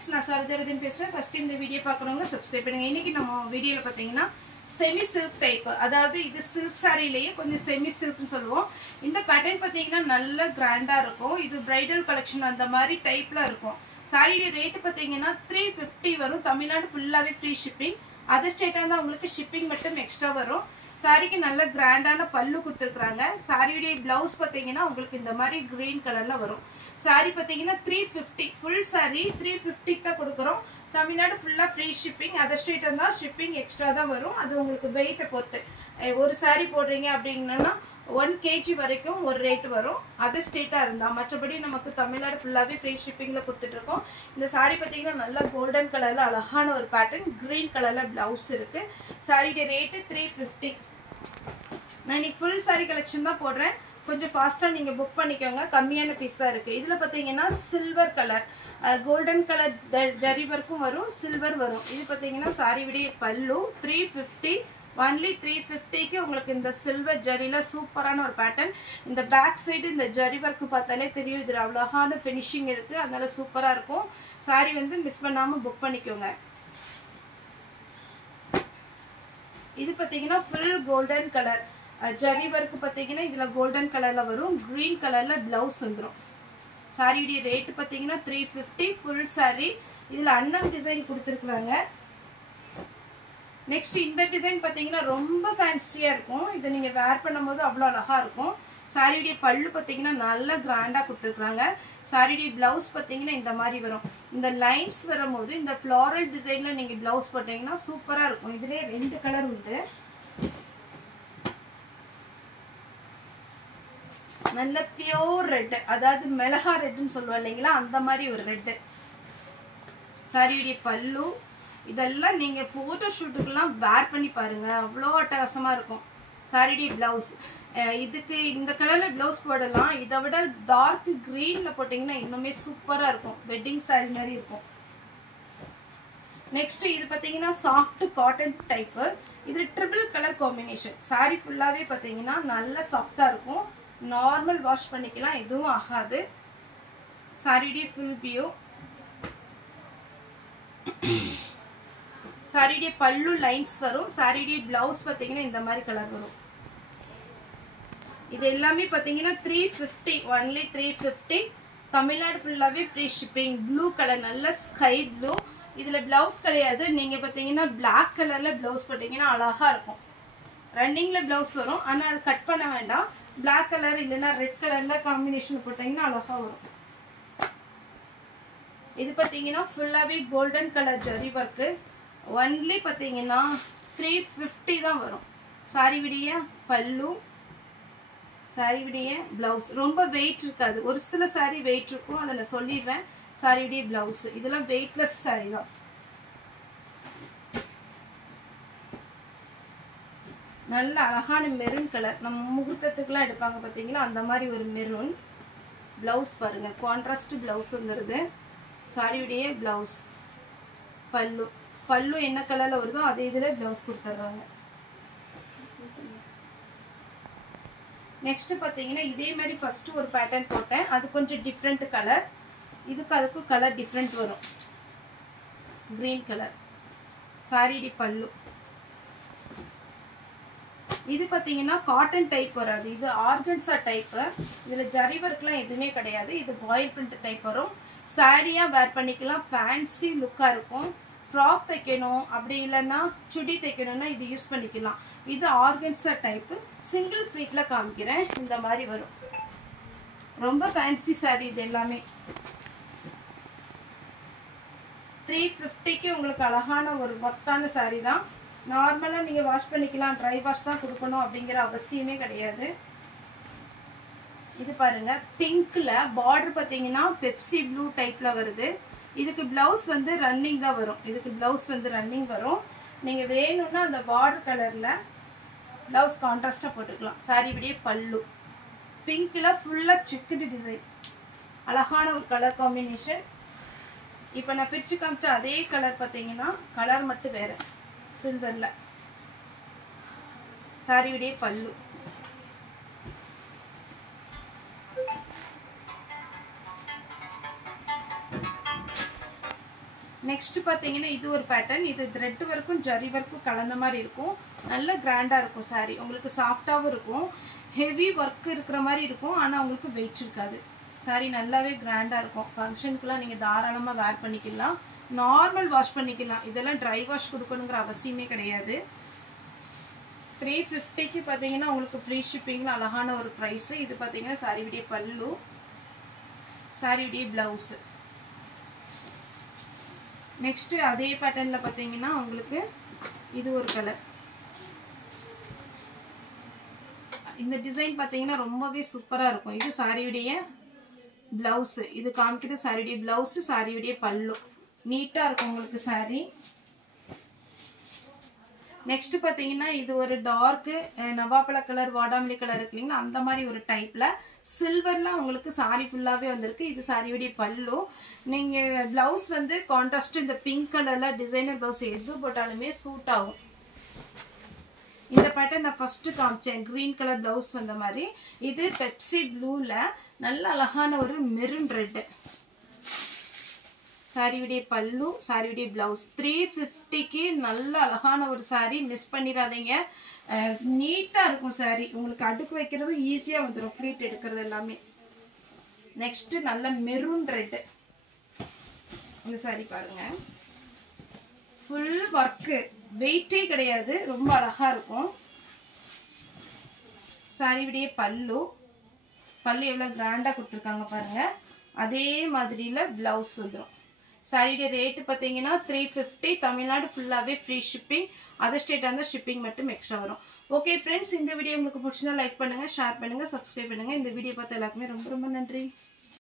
friends, நான் சரோஜாரதின் பேசுறேன். First இந்த வீடியோ பார்க்கறவங்க சப்ஸ்கிரைப் பண்ணுங்க. இன்னைக்கு நம்ம வீடியோல பாத்தீங்கன்னா செமி சில்க் டைப், அதாவது இது சில்க் சாரிலேயே கொஞ்சம் செமி சில்க்னு சொல்லுவோம். இந்த பேட்டர்ன் பாத்தீங்கன்னா நல்ல கிராண்டா இருக்கும். இது பிரைடல் கலெக்ஷன் அந்த மாதிரி டைப்ல இருக்கும். சாரியோட ரேட் பாத்தீங்கன்னா 350 வரும். தமிழ்நாடு ஃபுல்லாவே ஃப்ரீ ஷிப்பிங். அதர் ஸ்டேட்டா இருந்தா உங்களுக்கு ஷிப்பிங் மட்டும் எக்ஸ்ட்ரா வரும். சாரிக்கு நல்ல கிராண்டான பல்லு கொடுத்துருக்காங்க. சாரியுடைய பிளவுஸ் பாத்தீங்கன்னா உங்களுக்கு இந்த மாதிரி கிரீன் கலர்ல வரும். சாரி பாத்தீங்கன்னா 350 ஃபுல் சாரி 350 தான் கொடுக்குறோம். தமிழ்நாடு ஃபுல்லா ஃப்ரீ ஷிப்பிங். அதர் ஸ்டேட் இருந்தா ஷிப்பிங் எக்ஸ்ட்ரா தான் வரும். அது உங்களுக்கு வெயிட்டை பொறுத்து. ஒரு சாரி போடுறீங்க அப்படின்னா 1 kg வரைக்கும் ஒரு ரேட் வரும். அதர் ஸ்டேட்டா இருந்தா. மற்றபடி நமக்கு தமிழ்நாடு ஃபுல்லாவே ஃப்ரீ ஷிப்பிங்ல கொடுத்துட்டு இருக்கோம். இந்த சாரி பாத்தீங்கன்னா நல்ல கோல்டன் கலர்ல அழகான ஒரு பேட்டர்ன், கிரீன் கலர்ல பிளவுஸ் இருக்கு. சாரியோட ரேட் 350. நான் இன்னைக்கு ஃபுல் சாரி கலெக்ஷன் தான் போடுறேன். கொஞ்சம் ஃபாஸ்டா நீங்க புக் பண்ணிக்கோங்க. கம்மியான பீஸ் தான் இருக்கு. இதுல பாத்தீங்கன்னா silver colour, golden colour zari வர்க்கும் வரும், சில்வர் வரும். இது பாத்தீங்கன்னா சாரி விட பல்லு 350. ஒன்லி 350க்கு உங்களுக்கு இந்த சில்வர் ஜரியில சூப்பரான ஒரு பேட்டர்ன். இந்த பேக் சைடு இந்த ஜரி வர்க்கு பார்த்தாலே தெரியும். இதுல அழகான ஃபினிஷிங் இருக்கு. அதனால சூப்பரா இருக்கும். சாரி வந்து மிஸ் பண்ணாம புக் பண்ணிக்கோங்க. இது பாத்தீங்கன்னா full golden colour zari work பாத்தீங்கன்னா இதுல கோல்டன் கலர்ல வரும். கிரீன் கலர்ல பிளவுஸ் வந்துடும். சாரியுடைய ரேட் பாத்தீங்கன்னா 350 ஃபுல் சாரி. இதுல அன்னம் டிசைன் கொடுத்துருக்காங்க. நெக்ஸ்ட் இந்த டிசைன் பாத்தீங்கன்னா ரொம்ப ஃபேன்சியா இருக்கும். இதை நீங்க வேர் பண்ணும்போது அவ்வளோ அழகா இருக்கும். சாரியுடைய பல்லு பாத்தீங்கன்னா நல்ல கிராண்டா கொடுத்துருக்காங்க. சாரியுடைய பிளவுஸ் பாத்தீங்கன்னா இந்த மாதிரி வரும். இந்த லைன்ஸ் வரும்போது இந்த ஃப்ளாரல் டிசைன்ல நீங்க பிளவுஸ் போட்டீங்கன்னா சூப்பரா இருக்கும். இதுலயே 2 கலர் உண்டு. நல்ல பியோர் ரெட், அதாவது மிளகா ரெட்னு சொல்லுவோம் இல்லைங்களா, அந்த மாதிரி ஒரு ரெட். சாரியுடைய பல்லு இதெல்லாம் நீங்க போட்டோ ஷூட்டுக்கெல்லாம் வேர் பண்ணி பாருங்க, அவ்வளோ அட்டகாசமா இருக்கும். சாரியுடைய பிளவுஸ் இதுக்கு இந்த கலர்ல பிளவுஸ் போடலாம். இதை விட டார்க் கிரீன்ல போட்டீங்கன்னா இன்னுமே சூப்பரா இருக்கும். வெட்டிங் சாரி மாதிரி இருக்கும். நெக்ஸ்ட் இது பாத்தீங்கன்னா சாஃப்ட் காட்டன் டைப். இது ட்ரிபிள் கலர் காம்பினேஷன். சாரி ஃபுல்லாவே பாத்தீங்கன்னா நல்ல சாஃப்டா இருக்கும். நார்மல் வாஷ் பண்ணிக்கலாம், எதுவும் ஆகாது. சாரியுடைய ஃபுல் வியூ. சாரியுடைய பல்லு லைன்ஸ் வரும். சாரியுடைய பிளவுஸ் பாத்தீங்கன்னா இந்த மாதிரி கலர் வரும். இது எல்லாமே பாத்தீங்கன்னா 350, ஒன்லி 350. தமிழ்நாடு ஃபுல்லாவே ஃப்ரீ ஷிப்பிங். ப்ளூ கலர், நல்ல ஸ்கை ப்ளூ. இதுல பிளவுஸ் கிடையாது. நீங்க பாத்தீங்கன்னா பிளாக் கலர்ல பிளவுஸ் போட்டீங்கன்னா அழகா இருக்கும். ரன்னிங்ல பிளவுஸ் வரும், ஆனா அது கட் பண்ண வேண்டாம். பிளாக் கலர் இல்லைன்னா ரெட் கலர்ல காம்பினேஷன் போட்டீங்கன்னா அழகா வரும். இது பாத்தீங்கன்னா ஃபுல்லாவே golden colour zari work. Only பாத்தீங்கன்னா 350 தான் வரும். சாரி விடிய பல்லு, சாரி விடிய பிளவுஸ். ரொம்ப வெயிட் இருக்காது. ஒரு சில சாரி வெயிட் இருக்கும், அதை நான் சொல்லிடுவேன். சாரி விடிய பிளவுஸ் இதெல்லாம் வெயிட்லெஸ் சாரி தான். நல்ல அழகான மெரூன் கலர், நம்ம முகூர்த்தத்துக்குலாம் எடுப்பாங்க பார்த்தீங்களா, அந்த மாதிரி ஒரு மெரூன். பிளவுஸ் பாருங்க, கான்ட்ராஸ்ட் பிளவுஸ் வந்துடுது. சாரியுடைய பிளவுஸ். பல்லு பல்லு என்ன கலர்ல வருதோ அதே இதில் பிளவுஸ் கொடுத்துட்றாங்க. நெக்ஸ்ட் பார்த்தீங்கன்னா இதே மாதிரி ஃபர்ஸ்ட் ஒரு பேட்டர்ன் போட்டேன். அது கொஞ்சம் டிஃப்ரெண்ட் கலர். இதுக்கு அதுக்கும் கலர் டிஃப்ரெண்ட் வரும். Green colour. சாரியுடைய பல்லு. இது பாத்தீங்கன்னா காட்டன் டைப் வராது. இது ஆர்கன்சா டைப். இதுல ஜரி ஒர்க்லாம் எதுவுமே கிடையாது. இது பாயில் பிரிண்ட் டைப் வரும். சாரியா வேர் பண்ணிக்கலாம். ஃபேன்சி லுக்கா இருக்கும். ஃப்ராக் தைக்கணும் அப்படி இல்லைன்னா சுடி தைக்கணும்னா இது யூஸ் பண்ணிக்கலாம். இது ஆர்கன்சா டைப். சிங்கிள் ப்ளீட்ல காமிக்கிறேன். இந்த மாதிரி வரும். ரொம்ப ஃபேன்சி சாரி இது எல்லாமே. 350க்கு உங்களுக்கு அழகான ஒரு ஒர்த்தான சாரி தான். நார்மலா நீங்க வாஷ் பண்ணிக்கலாம், ட்ரை வாஷ் தான் கொடுக்கணும் அப்படிங்கிற அவசியமே கிடையாது. இது பாருங்க, பிங்க்ல பார்டர் பாத்தீங்கன்னா பெப்சி ப்ளூ டைப்ல வருது. இதுக்கு பிளவுஸ் வந்து ரன்னிங் தான் வரும். இதுக்கு பிளவுஸ் வந்து ரன்னிங் வரும். நீங்க வேணும்னா அந்த பார்டர் கலர்ல பிளவுஸ் கான்ட்ராஸ்டா போட்டுக்கலாம். சாரி விடிய பல்லு. பிங்க்ல ஃபுல்லா சிக்குடு டிசைன். அழகான ஒரு கலர் காம்பினேஷன். இப்போ நான் பிரிச்சு காமிச்ச அதே கலர் பாத்தீங்கன்னா கலர் மட்டும் வேற, சில்வர்ல. சாரி விடிய பல்லு. நெக்ஸ்ட் பார்த்தீங்கன்னா இது ஒரு பேட்டர்ன். இது த்ரெட் ஒர்க்கும் ஜரி ஒர்க்கும் கலந்த மாதிரி இருக்கும். நல்ல கிராண்டாக இருக்கும் சாரீ. உங்களுக்கு சாஃப்டாகவும் இருக்கும். ஹெவி ஒர்க் இருக்கிற மாதிரி இருக்கும். ஆனால் உங்களுக்கு வெயிட் இருக்காது. சாரீ நல்லாவே கிராண்டாக இருக்கும். ஃபங்க்ஷனுக்குலாம் நீங்கள் தாராளமாக வேர் பண்ணிக்கலாம். நார்மல் வாஷ் பண்ணிக்கலாம். இதெல்லாம் ட்ரை வாஷ் கொடுக்கணுங்கிற அவசியமே கிடையாது. 350க்கு பார்த்தீங்கன்னா உங்களுக்கு ஃப்ரீ ஷிப்பிங்கில் அழகான ஒரு ப்ரைஸு. இது பார்த்தீங்கன்னா சாரியுடைய பல்லு, சாரியுடைய ப்ளவுஸு. நெக்ஸ்ட்டு அதே பேட்டர்னில் பார்த்தீங்கன்னா உங்களுக்கு இது ஒரு கலர். இந்த டிசைன் பார்த்தீங்கன்னா ரொம்பவே சூப்பராக இருக்கும். இது சாரியுடைய ப்ளவுஸு. இது காமிக்கிறது சாரியுடைய ப்ளவுஸு, சாரியுடைய பல்லு. நீட்டாக இருக்கும் உங்களுக்கு சாரி. நெக்ஸ்ட் பார்த்தீங்கன்னா இது ஒரு டார்க்கு நவாப்பழ கலர், வாடாமல்லி கலர் இருக்கு இல்லைங்களா, அந்த மாதிரி ஒரு டைப்பில் சில்வரில் உங்களுக்கு சாரி ஃபுல்லாகவே வந்திருக்கு. இது சாரியுடைய பல்லு. நீங்கள் ப்ளவுஸ் வந்து கான்ட்ராஸ்ட் இந்த பிங்க் கலரில் டிசைனர் ப்ளவுஸ் எது போட்டாலுமே சூட் ஆகும். இந்த பேட்டர்ன் நான் ஃபஸ்ட்டு காமிச்சேன், க்ரீன் கலர் ப்ளவுஸ் வந்த மாதிரி. இது பெப்சி ப்ளூவில் நல்ல அழகான ஒரு மெரூன் ரெட்டு. சாரியுடைய பல்லு, சாரியுடைய ப்ளவுஸ். 350க்கு நல்ல அழகான ஒரு சாரி. மிஸ் பண்ணிடாதீங்க. நீட்டாக இருக்கும் சாரி. உங்களுக்கு அடுக்கு வைக்கிறதும் ஈஸியாக வந்துடும், ஃப்ளீட் எடுக்கிறது எல்லாமே. நெக்ஸ்ட்டு நல்ல மெரூன் ரெட்டு. இந்த சாரி பாருங்க, ஃபுல் ஒர்க்கு, வெயிட்டே கிடையாது, ரொம்ப அழகாக இருக்கும். சாரியுடைய பல்லு, பல்லு எவ்வளோ கிராண்டாக கொடுத்துருக்காங்க பாருங்கள். அதே மாதிரியில் ப்ளவுஸ் வந்துடும். சாரியுடைய ரேட்டு பார்த்தீங்கன்னா 350. தமிழ்நாடு ஃபுல்லாகவே ஃப்ரீ ஷிப்பிங். அதர் ஸ்டேட்டாக இருந்தால் ஷிப்பிங் மட்டும் எக்ஸ்ட்ரா வரும். ஓகே ஃப்ரெண்ட்ஸ், இந்த வீடியோ உங்களுக்கு பிடிச்சிருந்தா லைக் பண்ணுங்கள், ஷேர் பண்ணுங்கள், சப்ஸ்கிரைப் பண்ணுங்கள். இந்த வீடியோ பார்த்த எல்லாருக்குமே ரொம்ப ரொம்ப நன்றி.